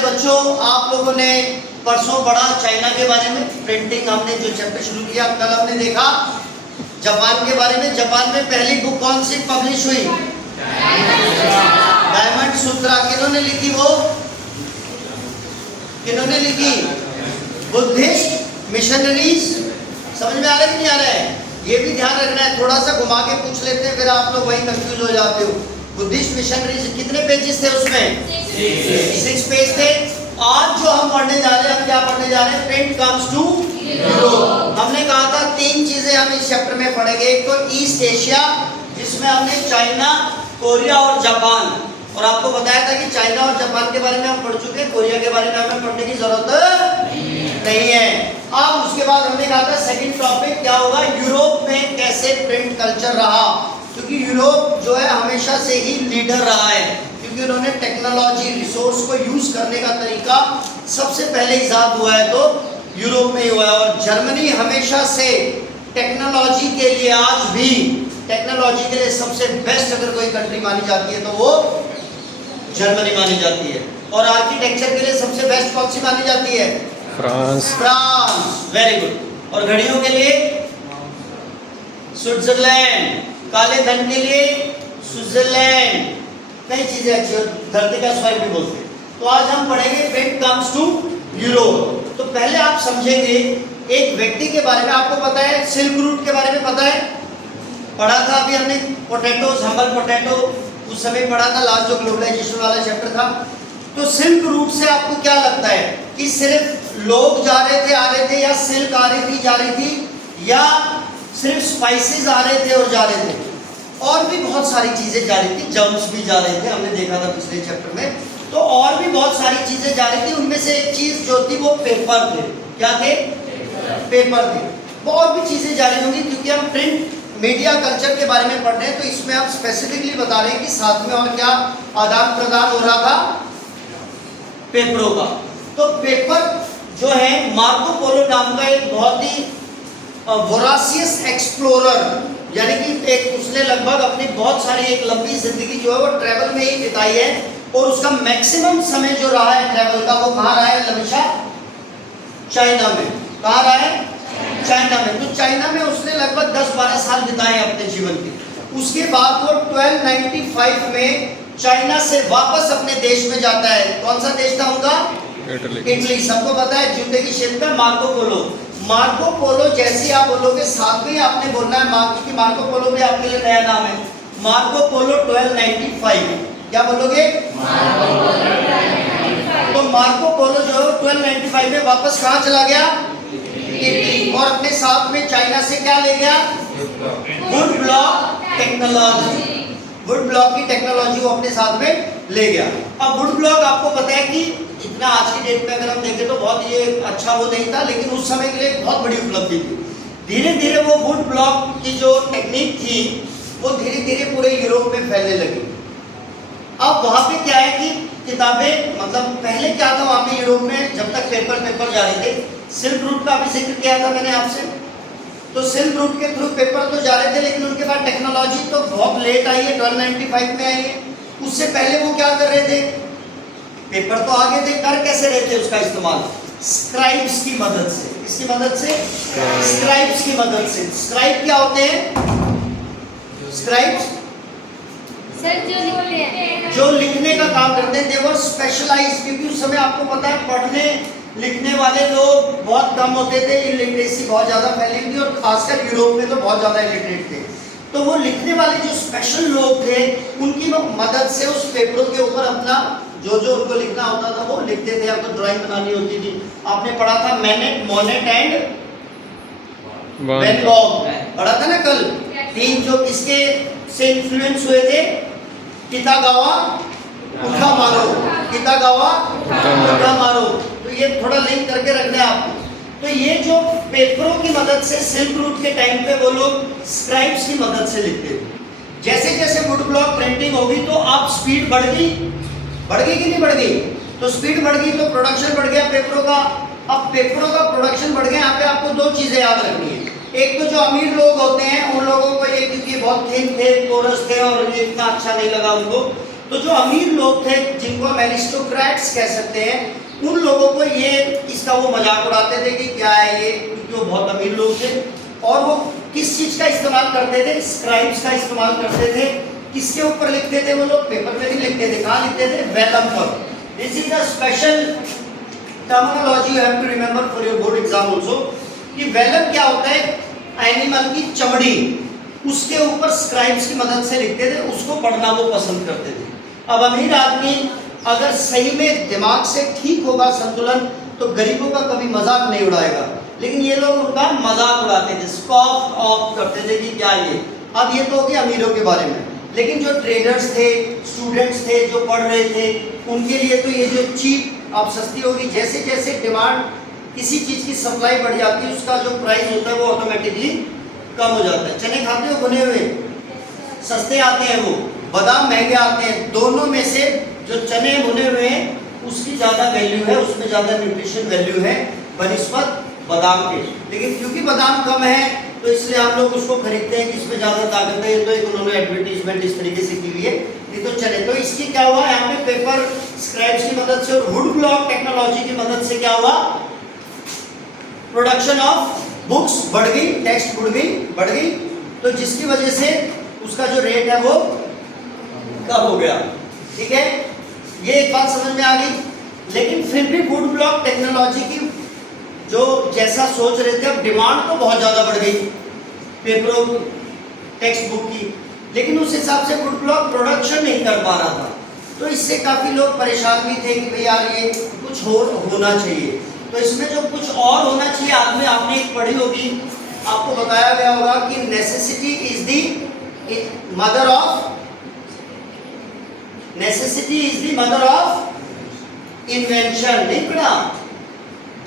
बच्चों, आप लोगों ने परसों पढ़ा चाइना के बारे में, प्रिंटिंग हमने जो चैप्टर शुरू किया। कल हमने देखा जापान के बारे में। जापान में पहली बुक कौन सी पब्लिश हुई? डायमंड सूत्रा। किन्होंने लिखी? वो किन्होंने लिखी? Buddhist missionaries. समझ में आ रहा है कि नहीं आ रहा है? ये भी ध्यान रखना है, थोड़ा सा घुमा के पूछ लेते हैं, फिर आप लोग वही कंफ्यूज हो जाते हो। बुद्धिस्ट मिशनरीज कितने पेजेस थे उसमें? 6 पेज थे। आज जो हम पढ़ने जा रहे हैं, हम क्या पढ़ने जा रहे हैं? Print comes to Europe. हमने कहा था 3 चीजें हम इस चैप्टर में पढ़ेंगे। एक तो ईस्ट एशिया, जिसमें हमने चाइना, कोरिया और जापान, और आपको बताया था कि चाइना और जापान के बारे में हम पढ़ चुके हैं, कोरिया के बारे में हमें पढ़ने की जरूरत नहीं है। अब उसके बाद हमने कहा था सेकंड टॉपिक क्या होगा? यूरोप में कैसे प्रिंट कल्चर रहा, क्योंकि यूरोप जो है हमेशा से ही लीडर रहा है, क्योंकि उन्होंने टेक्नोलॉजी रिसोर्स को यूज करने का तरीका सबसे पहले इजाद हुआ है तो यूरोप में ही हुआ है। और जर्मनी हमेशा से टेक्नोलॉजी के लिए, आज भी टेक्नोलॉजी के लिए सबसे बेस्ट अगर कोई कंट्री मानी जाती है तो वो जर्मनी मानी जाती है। और आर्किटेक्चर के लिए सबसे बेस्ट कौन सी मानी जाती है? फ्रांस। France, very good. और घड़ियों के लिए स्विट्जरलैंड, काले धन के लिए स्विट्जरलैंड, कई चीजें अच्छी, और धरती का स्वर्ग भी बोलते हैं। तो आज हम पढ़ेंगे व्हेन कम्स टू यूरोप। तो पहले आप समझेंगे एक व्यक्ति के बारे में। आपको पता है सिल्क रूट के बारे में पता है? पढ़ा था अभी हमने, पोटैटोज, हम्बल पोटैटो, उस समय पढ़ा था, लास्ट जो ग्लोबलाइजेशन वाला चैप्टर था। तो सिल्क रूट से आपको क्या लगता है कि सिर्फ लोग जा रहे थे, आ रहे थे, या सिल्क आ रही थी, जा रही थी, या सिर्फ स्पाइसेस आ रहे थे और जा रहे थे? और भी बहुत सारी चीजें जा रही थी, जर्म्स भी जा रहे थे, हमने देखा था पिछले चैप्टर में। तो और भी बहुत सारी चीजें जा रही थी, उनमें से एक चीज जो थी वो पेपर थे। क्या थे? पेपर थे। वो और भी चीजें जा रही होंगी, क्योंकि हम प्रिंट मीडिया कल्चर के बारे में पढ़ रहे हैं, तो इसमें हम स्पेसिफिकली बता रहे हैं कि साथ में और क्या आदान प्रदान हो रहा था? पेपरों का। तो पेपर जो है, मार्को पोलो नाम का एक बहुत ही वोरासियस एक्सप्लोरर, यानी कि एक उसने लगभग अपनी बहुत सारी एक लंबी जिंदगी जो है वो ट्रैवल में ही बिताई है, और उसका मैक्सिमम समय जो रहा है ट्रैवल का, वो कहाँ रहा है? हमेशा चाइना में। कहाँ रहा है? चाइना में। तो चाइना में उसने लगभग 10-12 साल बिताए अपने जीवन के। उसके बाद वो 1295 में चाइना से वापस अपने देश में जाता है। कौन सा देश था उनका? इटली। सबको पता है जूते की शेप में मार्को पोलो। मार्को पोलो जैसे ही आप बोलोगे, साथ में आपने बोलना है क्योंकि मार्को पोलो भी आपके लिए नया नाम है। मार्को पोलो 1295, क्या बोलोगे? तो मार्को पोलो जो है 1295 में वापस कहाँ चला गया? इटली। और अपने साथ में चाइना से क्या ले गया? Would block technology. Would block की टेक्नोलॉजी वो अपने साथ में ले गया। अब वुड ब्लॉक आपको पता है कि इतना आज की डेट में अगर हम देखें तो बहुत ये अच्छा वो नहीं था, लेकिन उस समय के लिए बहुत बड़ी उपलब्धि थी। धीरे धीरे वो वुड ब्लॉक की जो टेक्निक थी वो धीरे धीरे पूरे यूरोप में फैलने लगी। अब वहाँ पे क्या है कि किताबें, मतलब पहले क्या था वहाँ पे यूरोप में, जब तक पेपर जा रहे थे, सिल्क रूट का भी जिक्र किया था मैंने आपसे। तो सिल्क रूट के थ्रू पेपर तो जा रहे थे, लेकिन उनके बाद टेक्नोलॉजी तो बहुत लेट आई है, 1295 में आई है। उससे पहले वो क्या कर रहे थे? पेपर तो आगे थे, कर कैसे रहे थे उसका इस्तेमाल? स्क्राइब्स की मदद से। किसकी मदद से? स्क्राइब्स की मदद से। स्क्राइब क्या होते हैं? स्क्राइब्स जो लिखने का काम करते हैं। दे वर स्पेशलाइज्ड, क्योंकि उस समय आपको पता है पढ़ने लिखने वाले लोग बहुत कम होते थे, इलिटरेसी बहुत ज़्यादा फैली थी, और खासकर यूरोप में तो बहुत ज़्यादा इलिटरेट थे। तो वो लिखने वाले जो स्पेशल लोग थे, उनकी मदद से उस पेपरों के ऊपर अपना जो उनको लिखना होता था वो लिखते थे, या तो ड्राइंग बनानी होती थी। आपने पढ़ा था Manet, Monet and van Gogh, पढ़ा था ना कल। 3 जो किसके से इन्फ्लुएंस हुए थे? कितागावा उठामारो। कितागावा उठामारो। तो ये थोड़ा लिंक करके रखना है आपको। तो ये जो पेपरों की मदद से सिल्क रूट के टाइम पे वो लोग स्क्राइब्स की मदद से लिखते थे। जैसे जैसे वुड ब्लॉक प्रिंटिंग होगी तो अब स्पीड बढ़ गई कि नहीं बढ़ गई? तो स्पीड बढ़ गई तो प्रोडक्शन बढ़ गया पेपरों का। अब पेपरों का प्रोडक्शन बढ़ गया। यहाँ पे आपको 2 चीजें याद रखनी है। एक तो जो अमीर लोग होते हैं उन लोगों को ये, क्योंकि बहुत थिन थे, कोरस थे और ये इतना अच्छा नहीं लगा उनको, तो जो अमीर लोग थे, जिनको हम एरिस्टोक्रेट्स कह सकते हैं, उन लोगों को ये इसका वो मजाक उड़ाते थे कि क्या है ये, क्योंकि वो बहुत अमीर लोग थे। और वो किस चीज का इस्तेमाल करते थे? स्क्राइब्स का इस्तेमाल करते थे। किसके ऊपर लिखते थे वो लोग? पेपर पे नहीं लिखते थे। कहाँ लिखते थे? वेलम पर। This is a special terminology you have to remember for your board exam also, कि वेलम क्या होता है? एनिमल की चमड़ी, उसके ऊपर स्क्राइब्स की मदद से लिखते थे, उसको पढ़ना वो पसंद करते थे। अब अमीर आदमी अगर सही में दिमाग से ठीक होगा संतुलन, तो गरीबों का कभी मजाक नहीं उड़ाएगा। लेकिन ये लोग उनका मजाक उड़ाते थे, स्कॉफ ऑफ करते थे कि क्या ये। अब ये तो हो गया अमीरों के बारे में। लेकिन जो ट्रेडर्स थे, स्टूडेंट्स थे, जो पढ़ रहे थे, उनके लिए तो ये जो चीप अब सस्ती होगी, जैसे जैसे डिमांड, किसी चीज की सप्लाई बढ़ जाती है, उसका जो प्राइस होता है वो ऑटोमेटिकली कम हो जाता है। चने खाते हो भुने हुए? सस्ते आते हैं वो, बादाम महंगे आते हैं। दोनों में से जो चने भुने हुए हैं उसकी ज़्यादा वैल्यू है, उसमें ज़्यादा न्यूट्रिशन वैल्यू है बनिस्बत बादाम के। लेकिन क्योंकि बादाम कम है तो इसलिए हम लोग उसको खरीदते हैं कि इसमें ज़्यादा ताकत है। ये तो एक उन्होंने एडवर्टीजमेंट इस तरीके से की हुई है। ये तो चने, तो इसकी क्या हुआ यहाँ पे, पेपर स्क्रैप्स की मदद से और वुड ब्लॉक टेक्नोलॉजी की मदद से क्या हुआ? प्रोडक्शन ऑफ बुक्स बढ़ गई, टेक्स्ट बढ़ गई, तो जिसकी वजह से उसका जो रेट है वो कम हो गया। ठीक है, ये एक बात समझ में आ गई। लेकिन फिर भी वुड ब्लॉक टेक्नोलॉजी की जो जैसा सोच रहे थे, अब डिमांड तो बहुत ज़्यादा बढ़ गई पेपरों, टेक्स्ट बुक की, लेकिन उस हिसाब से वुड ब्लॉक प्रोडक्शन नहीं कर पा रहा था। तो इससे काफ़ी लोग परेशान भी थे कि भाई यार ये कुछ और होना चाहिए। तो इसमें जो कुछ और होना चाहिए, आदमी आपने एक पढ़ी होगी, आपको बताया गया होगा कि necessity is the mother of invention. नहीं पढ़ा?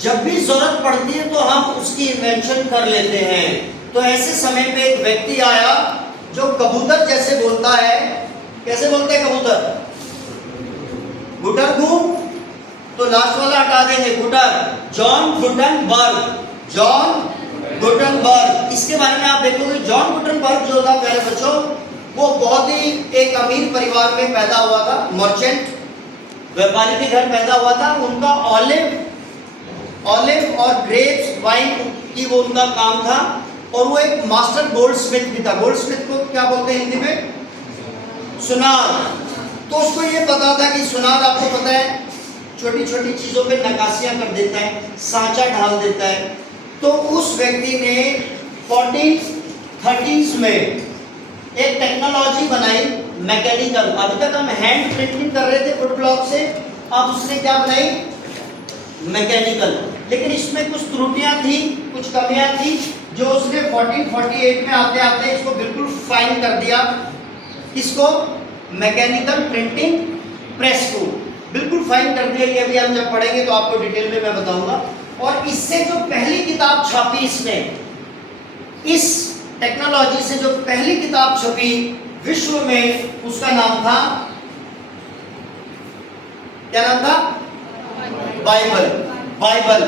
जब भी जरूरत पड़ती है तो हम उसकी इन्वेंशन कर लेते हैं। तो ऐसे समय पे एक व्यक्ति आया जो कबूतर जैसे बोलता है। कैसे बोलते हैं कबूतर? गुटरगू, तो लास्ट वाला हटा देंगे, गुटर। जॉन गुटनबर्ग, इसके बारे में आप देखोगे, जॉन गुटनबर्ग जो था प्यारे बच्चों, वो बहुत ही एक अमीर परिवार में पैदा हुआ था, मर्चेंट, व्यापारी के घर पैदा हुआ था। उनका ऑलिव और ग्रेप्स वाइन की वो उनका काम था, और वो एक मास्टर गोल्ड स्मिथ भी था। गोल्ड स्मिथ को क्या बोलते हैं हिंदी में? सुनार। तो उसको ये पता था कि सुनार, आपको पता है, छोटी छोटी चीज़ों पे नक्काशियाँ कर देता है, सांचा ढाल देता है। तो उस व्यक्ति ने 1430s में एक टेक्नोलॉजी बनाई, मैकेनिकल। अभी तक हम हैंड प्रिंटिंग कर रहे थे वुड ब्लॉक से, अब उसने क्या बनाई? मैकेनिकल। लेकिन इसमें कुछ त्रुटियां थी, कुछ कमियां थी, जो उसने 1448 में आते आते इसको बिल्कुल फाइन कर दिया। इसको मैकेनिकल प्रिंटिंग प्रेस को बिल्कुल फाइन कर दिया। ये अभी हम जब पढ़ेंगे तो आपको डिटेल में मैं बताऊंगा। और इससे जो पहली किताब छपी, इसने इस टेक्नोलॉजी से जो पहली किताब छपी विश्व में, उसका नाम था, क्या नाम था? बाइबल।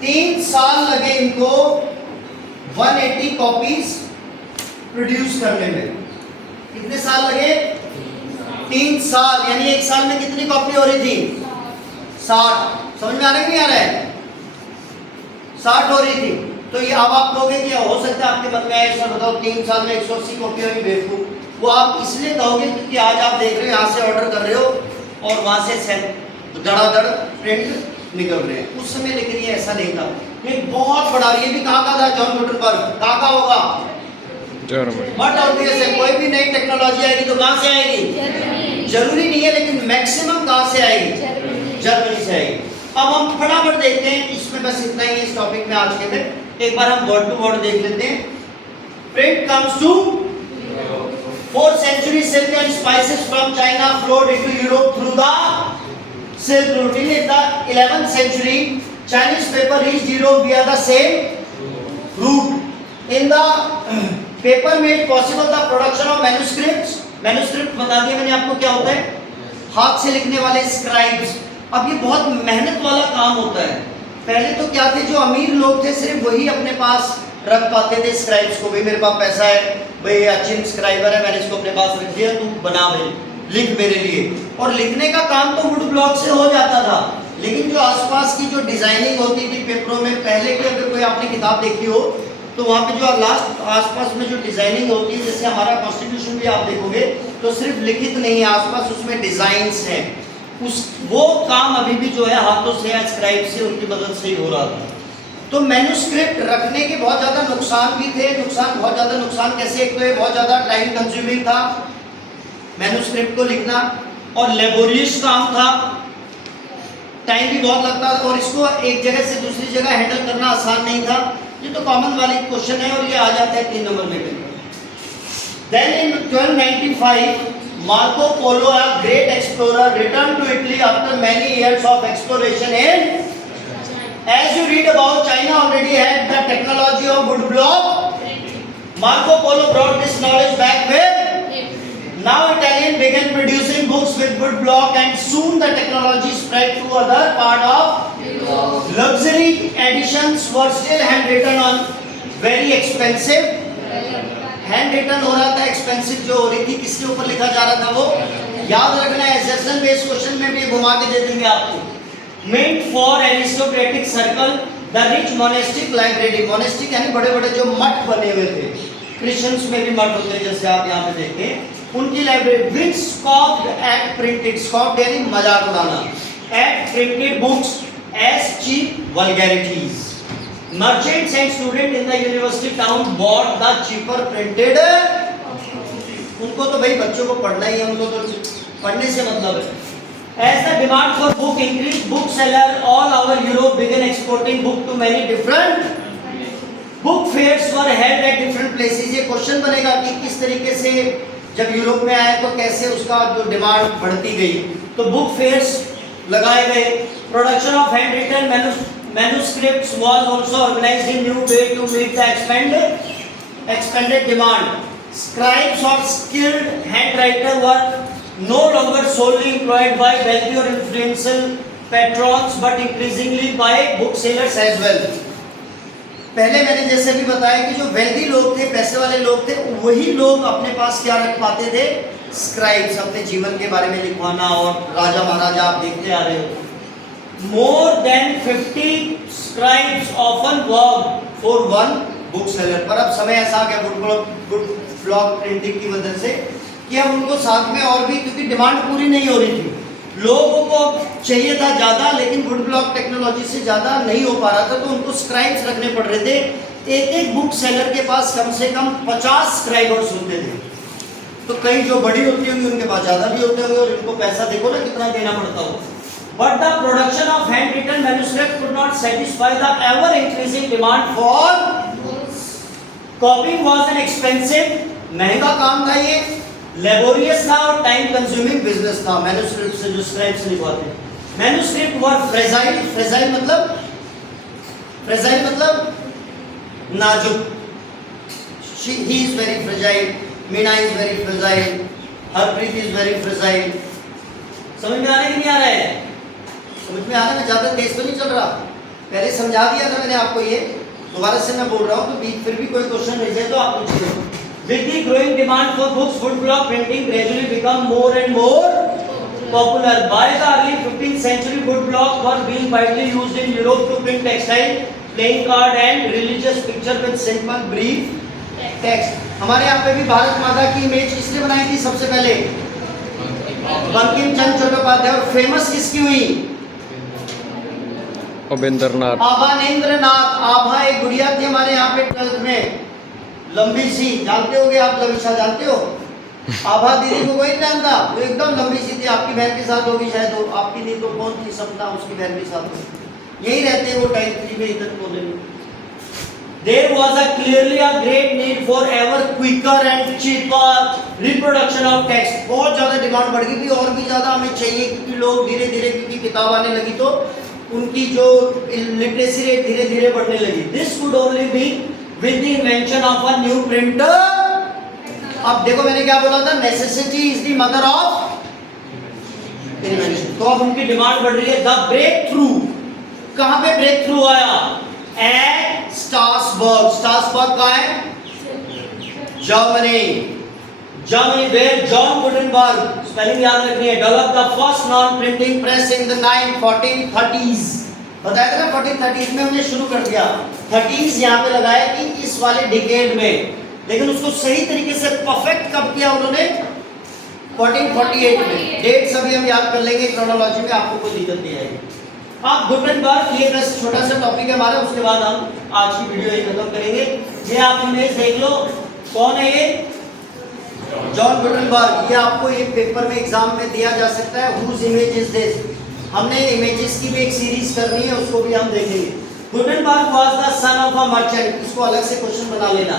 3 साल लगे इनको 180 कॉपीज प्रोड्यूस करने में। कितने साल लगे? 3 साल। यानी एक साल में कितनी कॉपी हो रही थी? 60। समझ में आ रहा है कि नहीं आ रहा है? 60 हो रही थी। तो ये अब आप कहोगे कि हो सकता है आपके मन में आए, सर बताओ 3 साल में 180 कॉपी होगी, बेवकूफ। वो आप इसलिए कहोगे क्योंकि आज आप देख रहे हो, यहाँ से ऑर्डर कर रहे हो और वहाँ से धड़ाधड़ प्रिंट निकल रहे हैं। उस समय लेकिन ये ऐसा नहीं था। ये बहुत बड़ा, ये भी कहाँ का था? John Gutenberg. कहाँ का होगा? बट ऑब्वियस है, कोई भी नई टेक्नोलॉजी आएगी तो कहाँ से आएगी? जरूरी नहीं है, लेकिन मैक्सिमम कहाँ से आएगी? जर्मनी से आएगी। अब हम फटाफट देखते हैं, इसमें बस इतना ही इस टॉपिक में आज के में। एक बार हम वर्ड टू वर्ड देख लेते हैं। Print comes to 4th century, silk and spices from China flowed into Europe through the Silk Route. In the 11th century, Chinese paper reached Europe via the same route. In the paper made possible the production of manuscripts. Manuscript बता दिया मैंने आपको क्या होता है? हाथ से लिखने वाले स्क्राइब्स। अब ये बहुत मेहनत वाला काम होता है। पहले तो क्या थे, जो अमीर लोग थे सिर्फ वही अपने पास रख पाते थे स्क्राइब्स को। भाई मेरे पास पैसा है, भाई अच्छी स्क्राइबर है, मैंने इसको अपने पास रख दिया, तू बना भाई। लिख मेरे लिए। और लिखने का काम तो वुड ब्लॉक से हो जाता था, लेकिन जो आसपास की जो डिजाइनिंग होती थी पेपरों में, पहले की अगर कोई आपने किताब देखी हो तो वहाँ पे जो लास्ट आसपास में जो डिजाइनिंग होती है, जैसे हमारा कॉन्स्टिट्यूशन भी आप देखोगे तो सिर्फ लिखित नहीं है, आसपास उसमें डिजाइन्स हैं। उस वो काम अभी भी जो है हाथों से या स्क्राइब से उनकी मदद से ही हो रहा था। तो मैन्युस्क्रिप्ट रखने के बहुत ज़्यादा नुकसान भी थे। बहुत ज़्यादा नुकसान कैसे? एक तो ये बहुत ज़्यादा टाइम कंज्यूमिंग था मैन्युस्क्रिप्ट को लिखना, और लेबोरियस काम था, टाइम भी बहुत लगता था, और इसको एक जगह से दूसरी जगह हैंडल करना आसान नहीं था। ये तो कॉमन वाली क्वेश्चन है और ये आ जाता है 3 नंबर में। Then in 1295 Marco Polo, a great explorer, returned to Italy after many years of exploration in, as you read about, China already had the technology of wood block. Marco Polo brought this knowledge back with. Now Italian began producing books with wood block, and soon the technology spread to other part of. Luxury editions were still handwritten on, very expensive. Handwritten हो रहा था, expensive जो हो रही थी, किसके ऊपर लिखा जा रहा था वो याद रखना है। सेशन बेस्ड क्वेश्चन में भी घुमा के दे देंगे आपको। Meant for aristocratic circle, the rich monastic library. Monastic यानी बड़े बड़े जो मठ बने हुए थे, क्रिश्चियंस में भी मठ होते हैं जैसे आप यहाँ पे देखें, उनकी library. Which scoffed at printed, scoffed यानी मजाक उड़ाना, at printed books as cheap vulgarities. Merchants and students in the university town bought the cheaper printed. उनको तो भाई बच्चों को पढ़ना ही है, उनको तो पढ़ने से मतलब है। As the demand for book increased, bookseller all over Europe began exporting book to many different. Book fairs were held at different places. ये क्वेश्चन बनेगा कि किस तरीके से जब यूरोप में आए तो कैसे उसका जो डिमांड बढ़ती गई। तो बुक फेयर्स लगाए गए। Production of handwritten manuscripts was also organized in new way to meet the expanded demand. Scribes or skilled handwriters were no longer solely employed by wealthy or influential patrons, but increasingly by booksellers as well. पहले मैंने जैसे भी बताया कि जो wealthy लोग थे, पैसे वाले लोग थे, वही लोग अपने पास क्या रख पाते थे? स्क्राइब्स, अपने जीवन के बारे में लिखवाना। और राजा महाराजा आप देखते आ रहे हो, more than 50 scribes often worked for one bookseller। पर अब समय ऐसा आ गया वुड ब्लॉक प्रिंटिंग की वजह से कि अब उनको साथ में और भी, क्योंकि डिमांड पूरी नहीं हो रही थी, लोगों को चाहिए था ज़्यादा, लेकिन वुड ब्लॉक टेक्नोलॉजी से ज़्यादा नहीं हो पा रहा था, तो उनको स्क्राइब्स रखने पड़ रहे थे। एक बुक सेलर के पास कम से कम 50 स्क्राइबर्स होते थे। तो कई जो बड़ी होती होंगी उनके पास ज़्यादा भी होते होंगे, और इनको पैसा देखो ना कितना देना पड़ता हो। But the production of handwritten manuscript could not satisfy the ever-increasing demand for copying was an expensive, महंगा काम था ये, laborious था और time consuming business था। manuscript से जो scribes लिखवाते हैं, manuscript were fragile, fragile मतलब नाजुक। He is very fragile, Meena is very fragile, Harpreet is very fragile। समझ में आ रहा है कि नहीं आ रहा है? समझ में आ रहा है? मैं ज़्यादा तेज तो नहीं चल रहा, पहले समझा दिया था मैंने आपको, ये दोबारा से मैं बोल रहा हूँ, तो फिर भी कोई क्वेश्चन रह जाए तो आप पूछिए। With the growing demand for books, wood block printing gradually become more and more popular. By the early 15th century, wood blocks were being widely used in Europe to print textile, playing card and religious picture with simple brief text। हमारे यहाँ पे भी भारत माता की image किसने बनाई थी सबसे पहले? बंकिम चंद्र चट्टोपाध्याय। और फेमस किसकी हुई? अबेंद्रनाथ, आभानेंद्रनाथ। आभा एक गुड़िया थी हमारे यहाँ पे 12th में, लंबी सी, जानते होगे आप, लविशा जानते हो? आभा दीदी को कोई नहीं जानता, वो एकदम लंबी सी थी, आपकी बहन के साथ होगी शायद, वो आपकी नहीं तो कौन थी, सपना, उसकी बहन के साथ होगी, यही रहते हैं वो टाइप 3 में, इधर बोले में। There was a clearly a great need for ever quicker and cheaper reproduction of text। बहुत ज़्यादा डिमांड बढ़ गई थी, और भी ज़्यादा हमें चाहिए, क्योंकि लोग धीरे धीरे, क्योंकि किताब आने लगी तो उनकी जो लिटरेसी रेट धीरे धीरे बढ़ने लगी। This could only be with the invention of a new printer। अब देखो मैंने क्या बोला था, necessity is the mother of invention। तो अब उनकी डिमांड बढ़ रही है। The breakthrough, कहाँ पे breakthrough आया? At Strasbourg. स्ट्रासबर्ग कहाँ है? Germany. Germany, where John Gutenberg, spelling याद रखनी है, developed the first non-printing press in the 1430s. बताया था ना 1430s में हमने शुरू कर दिया, 30s यहाँ पे लगाया कि इस वाले डिकेड में, लेकिन उसको सही तरीके से परफेक्ट कब किया उन्होंने? 1448 में। डेट्स अभी हम याद कर लेंगे, क्रोनोलॉजी में आपको कोई दिक्कत नहीं आएगी। आप गुटेनबर्ग, ये बस छोटा सा टॉपिक है हमारा, उसके बाद हम आज की वीडियो ये खत्म करेंगे। ये आप इमेज देख लो, कौन है ये? John Gutenberg. ये आपको ये पेपर में एग्जाम में दिया जा सकता है, हुज इमेज इज दिस। हमने इमेजेस की भी एक सीरीज करनी है, उसको भी हम देखेंगे। Gutenberg was the son of a merchant, इसको अलग से क्वेश्चन बना लेना,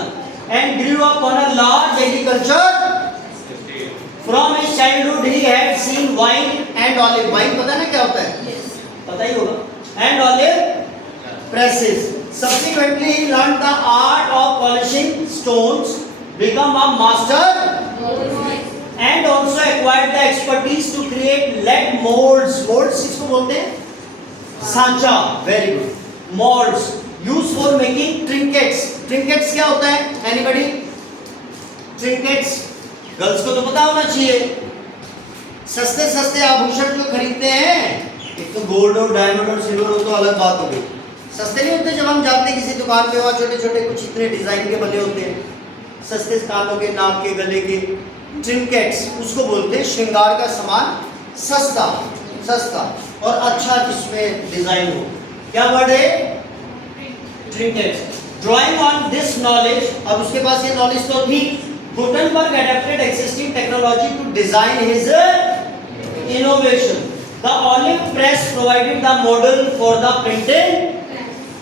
and grew up on a large agriculture. From his childhood he had seen wine and olive. Wine पता है ना क्या होता है? पता ही होगा। And olive presses. Subsequently he learned the art of polishing stones, become a master, and also acquired the expertise to create lead molds. Molds किसको बोलते हैं? सांचा। Very good. Molds used for making trinkets. Trinkets क्या होता है? Anybody? Trinkets girls को तो पता होना चाहिए। सस्ते सस्ते आभूषण जो खरीदते हैं, एक तो गोल्ड और डायमंड और सिल्वर हो तो अलग बात हो गई, सस्ते नहीं होते। जब हम जाते हैं किसी दुकान पे, वहाँ छोटे छोटे कुछ इतने डिजाइन के बने होते हैं, सस्ते कानों के, नाक के, गले के। ट्रिंकेट्स उसको बोलते हैं, श्रृंगार का सामान, सस्ता सस्ता और अच्छा जिसमें डिजाइन हो। क्या वर्ड है? ट्रिंकेट्स। ड्राइंग ऑन दिस नॉलेज, अब उसके पास ये नॉलेज तो थी। Gutenberg adapted existing technology to design his innovation. The olive press provided the model for the printing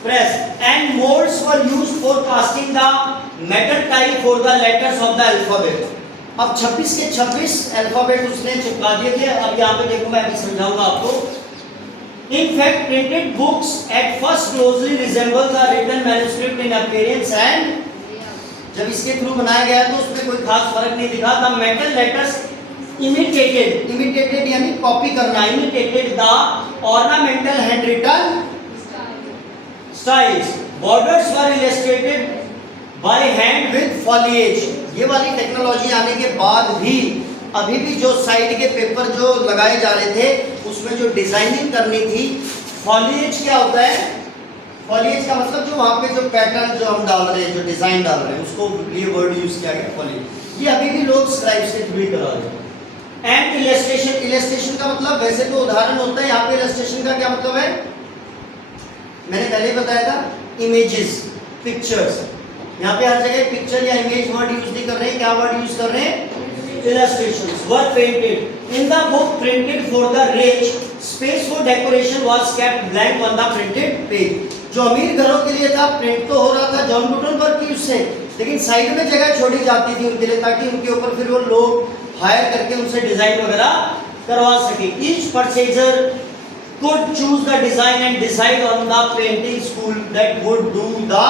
press, and molds were used for casting the metal type for the letters of the alphabet. अब 26 के 26 alphabet उसने चिपका दिए थे। अब यहाँ पे देखो, मैं अभी समझाऊंगा आपको। In fact, printed books at first closely resemble the written manuscript in appearance, and जब इसके थ्रू बनाया गया तो उसमें कोई खास फर्क नहीं दिखा। द मेटल लेटर्स इमिटेटेड यानी कॉपी करना, imitated the ornamental handwritten styles. Borders were illustrated by hand with foliage. ये वाली टेक्नोलॉजी आने के बाद भी अभी भी जो साइड के पेपर जो लगाए जा रहे थे, उसमें जो डिजाइनिंग करनी थी, फॉलिएज क्या होता है? फॉलिएज का मतलब जो वहाँ पे जो पैटर्न जो हम डाल रहे हैं, जो डिजाइन डाल रहे हैं, उसको ये वर्ड यूज किया गया, फॉलिएज। ये अभी भी लोग स्क्राइब्स के थ्रू करा रहे हैं। एंड इलस्ट्रेशन, इलस्ट्रेशन का मतलब वैसे तो उदाहरण होता है, यहाँ पे इलस्ट्रेशन का क्या मतलब है? मैंने पहले बताया था, इमेजेस, पिक्चर्स। यहाँ पे हर जगह पिक्चर या इमेज वर्ड यूज नहीं कर रहे हैं, क्या वर्ड यूज कर रहे हैं? Illustrations were painted in the book printed for the rich. Space for decoration was kept blank on the printed page. जो अमीर घरों के लिए था, प्रिंट तो हो रहा था जॉन गुटेनबर्ग की उससे, लेकिन साइड में जगह छोड़ी जाती थी उनके लिए, ताकि उनके ऊपर फिर वो लोग हायर करके उनसे डिजाइन वगैरह करवा सके। Each purchaser could choose the design and decide on the painting school that would do the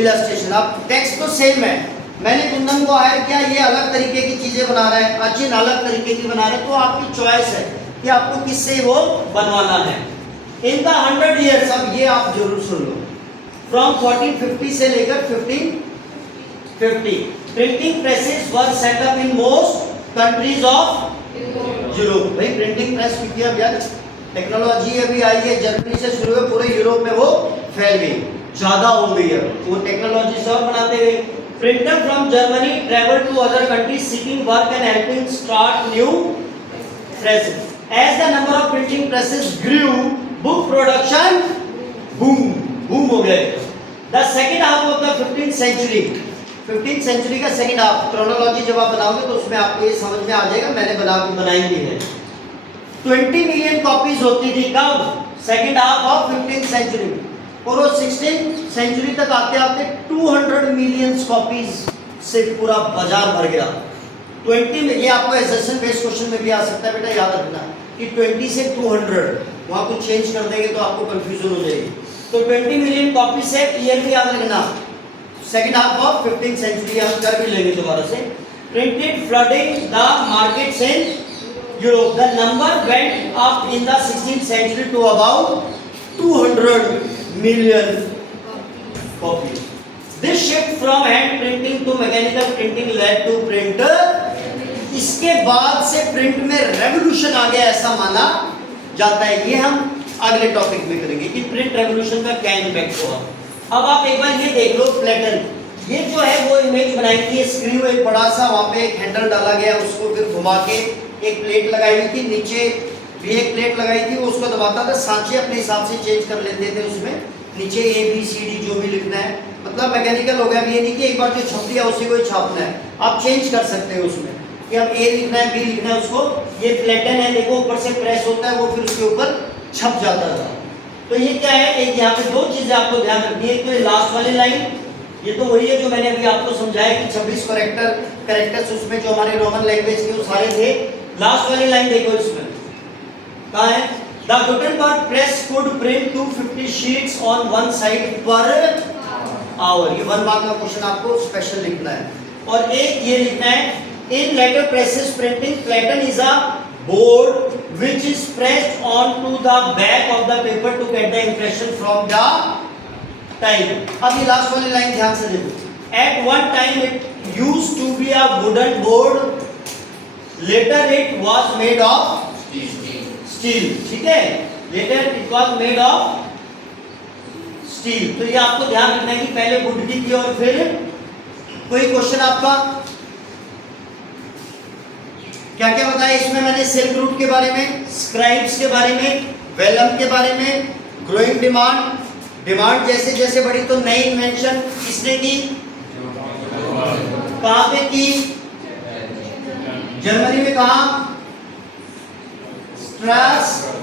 illustration. अब टेक्स्ट तो सेम है, मैंने कुंदन को हायर किया, ये अलग तरीके की चीजें बना रहा है, अचिन अलग तरीके की बना रहे हैं, तो आपकी चॉइस है कि आपको किससे वो बनवाना है। इन द 100 years, अब ये आप जरूर सुन लो, फ्रॉम 1450 से लेकर 1550 printing presses were set up in most countries of Europe. भाई प्रिंटिंग प्रेस क्योंकि अब यार टेक्नोलॉजी अभी आई है, जर्मनी से शुरू हुए, पूरे यूरोप में वो फैल गई, ज्यादा हो गई है, वो टेक्नोलॉजी से और बनाते गए। Printer from Germany traveled to other countries seeking work and helping start new presses. As the number of printing presses grew, book production boom हो गया। The second half of the 15th century, 15th century का second half, chronology जब आप बनाओगे तो उसमें आपको ये समझ में आ जाएगा, मैंने बनाई भी है। 20 million copies होती थी कब? second half of 15th century, और वो 16th सेंचुरी तक आते आते 200 मिलियन कॉपीज से पूरा बाजार भर गया। 20 में, ये आपको एसेशन बेस्ड क्वेश्चन में भी आ सकता है बेटा, याद रखना कि 20 से 200, वहाँ कुछ चेंज कर देंगे तो आपको कंफ्यूजन हो जाएगी। तो 20 मिलियन कॉपी से ईयर भी याद रखना, second half of 15th century हम कर भी लेंगे दोबारा से। Printed flooding the markets in Europe, the number went up in the 16th century to about 200 million copies. This shift from hand printing to mechanical printing led to printer इसके बाद से print में रेवोल्यूशन आ गया ऐसा माना जाता है। ये हम अगले टॉपिक में करेंगे कि प्रिंट रेवोल्यूशन का क्या इम्पैक्ट हुआ। अब आप एक बार ये देख लो प्लेटन, ये जो है वो इमेज बनाई थी, स्क्रू एक बड़ा सा वहां पे एक हैंडल डाला गया, उसको फिर घुमा के एक प्लेट लगाई हुई थी, नीचे भी एक प्लेट लगाई थी, उसको दबाता था, सांचे अपने हिसाब से चेंज कर लेते थे उसमें, नीचे ABCD जो भी लिखना है, मतलब मैकेनिकल हो गया। ये नहीं कि एक बार जो छप दिया उसी को ही छापना है, आप चेंज कर सकते हो उसमें कि अब A लिखना है, B लिखना है, उसको ये प्लेटन है, देखो ऊपर से प्रेस होता है, वो फिर उसके ऊपर छप जाता था। तो ये क्या है, एक यहाँ पे दो चीजें आपको ध्यान रखनी है। तो ये लास्ट वाली लाइन, ये तो वही है जो मैंने अभी आपको समझाया कि 26 कैरेक्टर्स उसमें जो हमारे रोमन लैंग्वेज के वो सारे थे। लास्ट वाली लाइन देखो इसमें कहाँ है, the Gutenberg press could print 250 sheets on one side per hour. ये 1 मार्क का क्वेश्चन आपको स्पेशल लिखना है। और एक ये लिखना है, in letter presses printing platen is a board which is pressed onto the back of the paper to get the impression from the type। अब ये लास्ट वाली लाइन ध्यान से देखो, at one time it used to be a wooden board, later it was made of steel। ठीक है, later it was made of steel। तो ये आपको ध्यान रखना है कि पहले वुड की थी और फिर कोई क्वेश्चन आपका क्या क्या बताया इसमें मैंने, सिल्क रूट के बारे में, स्क्राइब्स के बारे में, वेलम के बारे में, ग्रोइंग डिमांड जैसे जैसे बढ़ी तो नई इन्वेंशन किसने की, कहां पे की, जर्मनी में कहा, स्ट्रासबर्ग,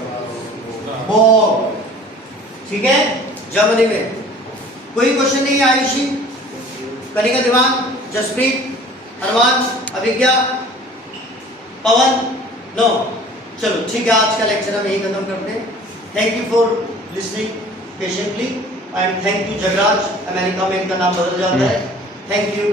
ठीक है, जर्मनी में। कोई क्वेश्चन नहीं है आयुषी, कनिका दिवान, जसप्रीत, अरमान, अभिज्ञा, पवन, नो, चलो ठीक है, आज का लेक्चर हम यही खत्म करते हैं। Thank you for listening patiently and thank you Jagraj, America में इनका नाम बदल जाता है। Thank you.